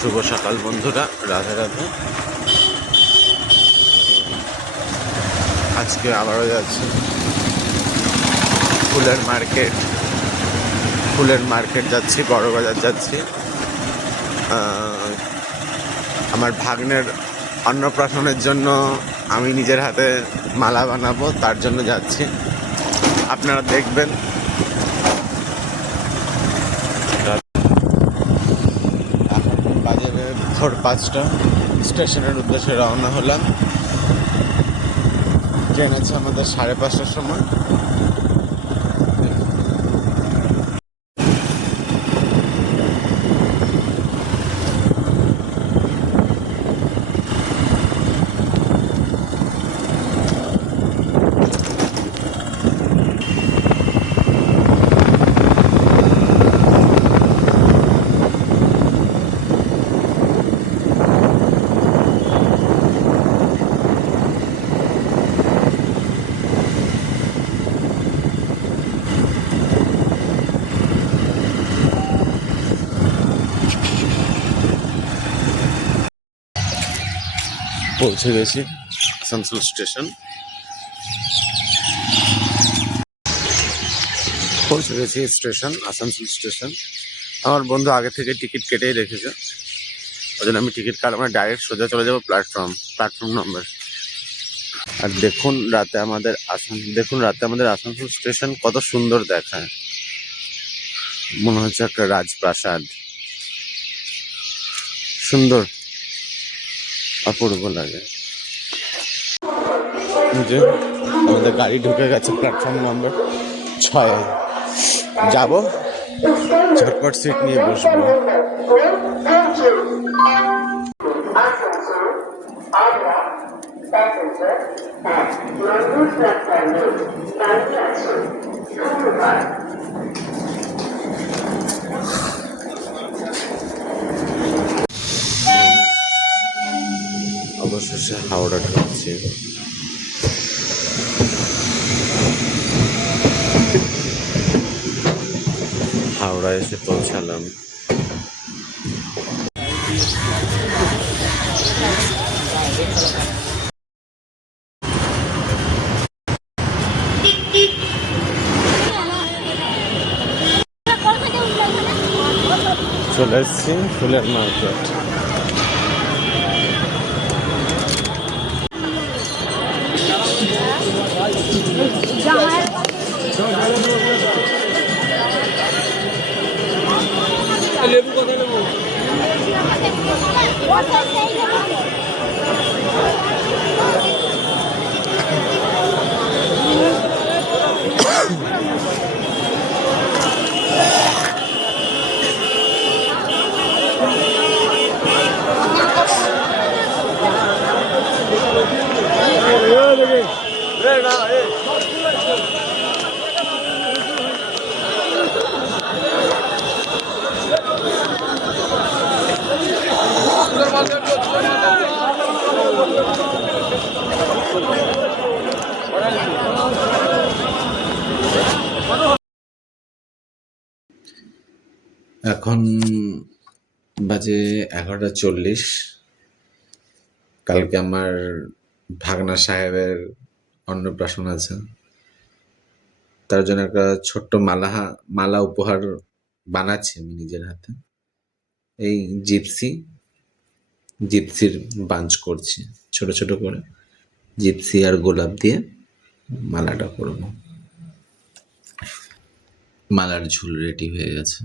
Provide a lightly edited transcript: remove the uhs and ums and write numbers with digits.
শুভ সকাল বন্ধুরা, রাধে রাধে। আজকে আবারও যাচ্ছি ফুলের মার্কেট যাচ্ছি, বড় বাজার যাচ্ছি। আমার ভাগ্নের অন্নপ্রাশনের জন্য আমি নিজের হাতে মালা বানাবো, তার জন্য যাচ্ছি। আপনারা দেখবেন। এখন বাজে ভোর 5টা, স্টেশনের উদ্দেশ্যে রওনা হলাম। ট্রেন আছে আমাদের 5:30টার সময়। পৌঁছে গেছি আসানসোল স্টেশন। আসানসোল স্টেশন। আমার বন্ধু আগে থেকে টিকিট কেটেই রেখেছে, ওই জন্য আমি টিকিট কাটবো না, ডাইরেক্ট সোজা চলে যাবো প্ল্যাটফর্ম নম্বর। আর দেখুন রাতে আমাদের আসানসোল স্টেশন কত সুন্দর দেখায়, মনে হচ্ছে একটা রাজপ্রাসাদ। সুন্দর, অপূর্ব লাগে। যে আমাদের গাড়ি ঢুকে গেছে প্ল্যাটফর্ম নম্বর 6। যাবো, ঝটপট সিট নিয়ে বসবো। অবশেষে হাওড়া ঢুকছি। হাওড়া এসে পৌঁছালাম। চলে এসছি ফুলের মার্কেট। লেবু কথা নেবো। এখন বাজে 11:40। কালকে আমার ভাগনা সাহেবের অন্নপ্রাশন আছে, তার জন্য একটা ছোট্ট মালা উপহার বানাচ্ছি আমি নিজের হাতে। এই জিপসির বাঞ্চ করছি, ছোট ছোট করে জিপসি আর গোলাপ দিয়ে মালাটা করব। মালার ঝুল রেডি হয়ে গেছে।